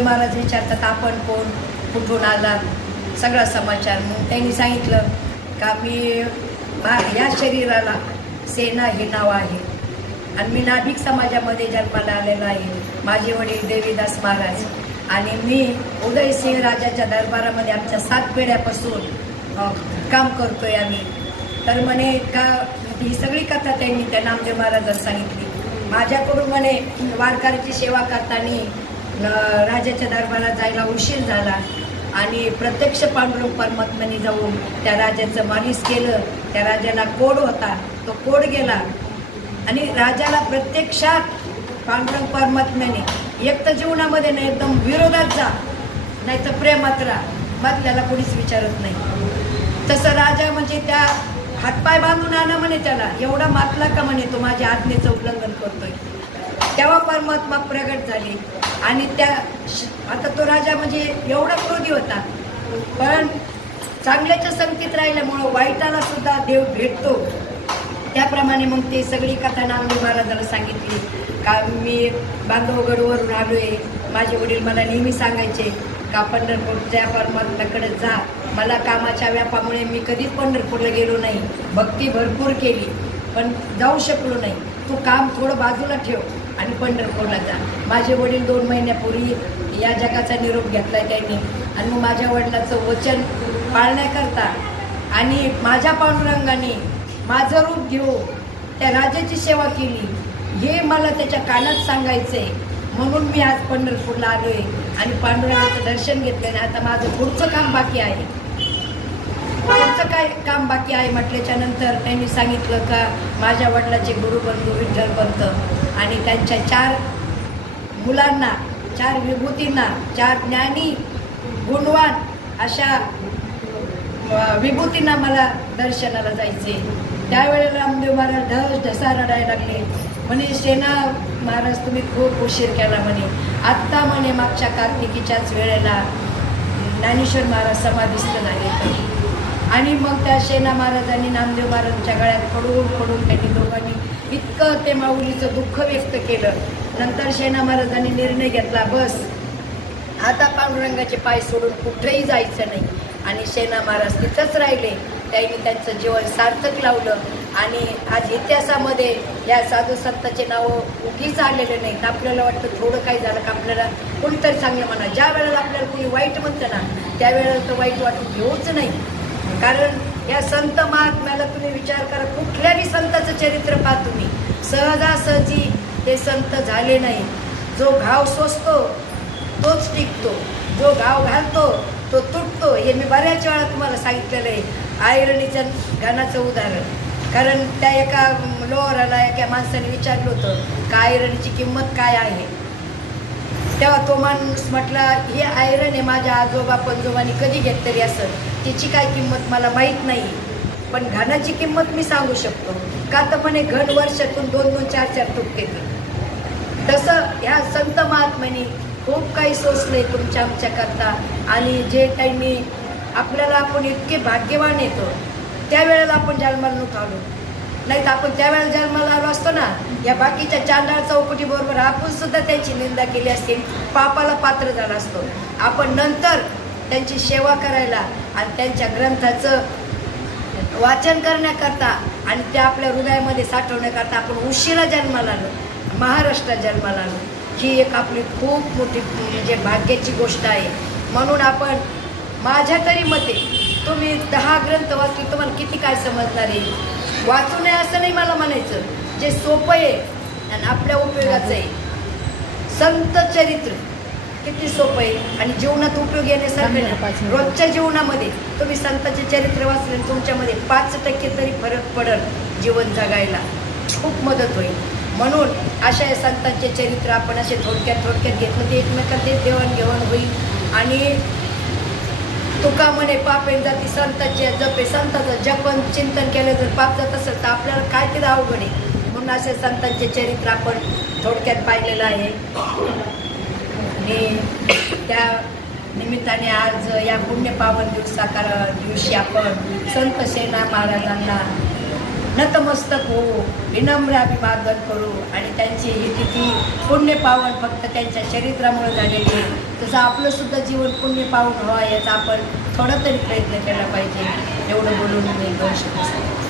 महाराज विचारतात आपण कोण, कुठून आलात, सगळा समाचार. मग त्यांनी सांगितलं का मी या शरीराला सेना हे नाव आहे आणि मी नाभिक समाजामध्ये जन्माला आलेला आहे. माझे वडील देवीदास महाराज आणि मी उदयसिंह राजाच्या दरबारामध्ये आमच्या 7 पिढ्यापासून काम करतोय आम्ही. तर म्हणे का ही सगळी कथा त्यांनी त्या नामदेव महाराजांना सांगितली. माझ्याकडून म्हणे वारकऱ्याची सेवा करताना राजाच्या दरबारात जायला उशीर झाला आणि प्रत्यक्ष पांडुरंग परमात्म्याने जाऊन त्या राजाचं मालिश केलं. त्या राजाला कोड होता, तो कोड गेला आणि राजाला प्रत्यक्षात पांडुरंग परमात्म्याने एक तर जीवनामध्ये ना एकदम विरोधात जा, नाही तर प्रेमात राहा, मधल्याला कोणीच विचारत नाही. तसं राजा म्हणजे त्या हातपाय बांधून आणा म्हणे त्याला, एवढा मातला का म्हणे तो माझ्या आज्ञेचं उल्लंघन करतोय. तेव्हा परमात्मा प्रगट झाले आणि त्या आता तो राजा म्हणजे एवढा क्रोधी होता, पण चांगल्याच्या संगतीत राहिल्यामुळं वाईटाला सुद्धा देव भेटतो. त्याप्रमाणे मग ते सगळी कथा नामदेव महाराजांना सांगितली का मी बांधवगडवरून आलोय. माझे वडील मला नेहमी सांगायचे का पंढरपूरच्या परमात्म्याकडे जा. मला कामाच्या व्यापामुळे मी कधीच पंढरपूरला गेलो नाही, भक्ती भरपूर केली पण जाऊ शकलो नाही. तू काम थोडं बाजूला ठेव आणि पंढरपूरला जा. माझे वडील 2 महिन्यापूर्वी या जगाचा निरोप घेतलाय त्यांनी आणि मग माझ्या वडिलाचं वचन पाळण्याकरता आणि माझ्या पांडुरंगाने माझं रूप घेऊन त्या राजाची सेवा केली हे मला त्याच्या कानात सांगायचंय. म्हणून मी आज पंढरपूरला आलोय आणि पांडुरंगाचं दर्शन घेतलं. आणि आता माझं पुढचं काम बाकी आहे. पुढचं काय काम बाकी आहे म्हटल्याच्या नंतर त्यांनी सांगितलं का माझ्या वडिलाचे गुरुबंधू विठ्ठलपंत आणि त्यांच्या 4 मुलांना, 4 विभूतींना, 4 ज्ञानी गुणवान अशा विभूतींना मला दर्शनाला जायचे. त्यावेळेला रामदेव महाराज ढसा रडायला लागले. म्हणे सेना महाराज तुम्ही खूप उशीर केला म्हणे. आत्ता म्हणे मागच्या कार्तिकीच्याच वेळेला ज्ञानेश्वर महाराज समाधिस्थ झाले. आणि मग त्या सेना महाराजांनी नामदेव महाराजांच्या गळ्यात पडून त्यांनी दोघांनी इतकं ते माऊलीचं दुःख व्यक्त केलं. नंतर सेना महाराजांनी निर्णय घेतला बस आता पांडुरंगाचे पाय सोडून कुठेही जायचं नाही आणि सेना महाराज तिथंच राहिले. त्यांनी त्यांचं जीवन सार्थक लावलं आणि आज इतिहासामध्ये या साधू संतांचे नावं उगीच आलेले नाहीत. आपल्याला वाटतं थोडं काही झालं का आपल्याला कोणीतरी चांगलं म्हणा. ज्या वेळेला आपल्याला कोणी वाईट म्हणतं ना त्यावेळेला तर वाईट वाटून घेऊच नाही. कारण या संत महात्म्याला तुम्ही विचार करा, कुठल्याही संताचं चरित्र पहा तुम्ही, सहजासहजी ते संत झाले नाही. जो घाव सोसतो तोच टिकतो, जो घाव घालतो तो तुटतो. हे मी बऱ्याच वेळा तुम्हाला सांगितलेलं आहे. आयरणीच्या गाण्याचं उदाहरण, कारण त्या एका लोहराला एका माणसाने विचारलं होतं का आयरणीची किंमत काय आहे. तेव्हा तो माणूस म्हटला हे आयरन आहे, माझ्या आजोबा पंजोबांनी कधी घेतलेली असं, तिची काय किंमत मला माहीत नाही, पण घनाची किंमत मी सांगू शकतो. का तर म्हणे घन वर्षातून 2-2, 4-4 तुटते. तसं ह्या संत महात्म्यानी खूप काही सोसले तुमच्या आमच्याकरता. आणि जे त्यांनी आपल्याला, आपण इतके भाग्यवान येतो त्यावेळेला आपण जन्माला नव्हतो आलो, नाही तर आपण त्यावेळेला जन्माला आलो असतो ना या बाकीच्या चांडाळ चौकटी बरोबर आपण सुद्धा त्यांची निंदा केली असते, पापाला पात्र झाला असतो. आपण नंतर त्यांची सेवा करायला आणि त्यांच्या ग्रंथाचं वाचन करण्याकरता आणि ते आपल्या हृदयामध्ये साठवण्याकरता आपण उशिरा जन्माला आलो, महाराष्ट्रात जन्माला आलो. ही एक आपली खूप मोठी म्हणजे भाग्याची गोष्ट आहे. म्हणून आपण माझ्या तरी मते तुम्ही 10 ग्रंथ वाचले तुम्हाला किती काय समजणार आहे. वाचू नये असं नाही मला म्हणायचं, जे सोपं आहे आणि आपल्या उपयोगाचं आहे. संत चरित्र किती सोपं आहे आणि जीवनात उपयोग येण्यासारखं. रोजच्या जीवनामध्ये तुम्ही संतांचे चरित्र वाचले तुमच्यामध्ये 5% तरी फरक पडेल, जीवन जगायला खूप मदत होईल. म्हणून अशा या संतांचे चरित्र आपण असे थोडक्यात घेतलं ते एकमेकांचे देवाणघेवाण होईल. आणि तुका म्हणे पापे जाती संतांचे जपे, संतांचं जपन चिंतन केलं जर पाप जात असेल तर आपल्याला काय ते अवघड आहे. म्हणून असे संतांचे चरित्र आपण थोडक्यात पाहिलेलं आहे. आणि त्या निमित्ताने आज या पुण्य पावन दिवशी आपण संत सेना महाराजांना नतमस्तक होऊ, विनम्र अभिवादन करू आणि त्यांची ही तिथी पुण्य पावन फक्त त्यांच्या चरित्रामुळे झालेली आहे. तसं आपलं सुद्धा जीवन पुण्य पावन व्हावं याचा आपण थोडा तरी प्रयत्न केला पाहिजे. एवढं बोलून मी 2 शब्द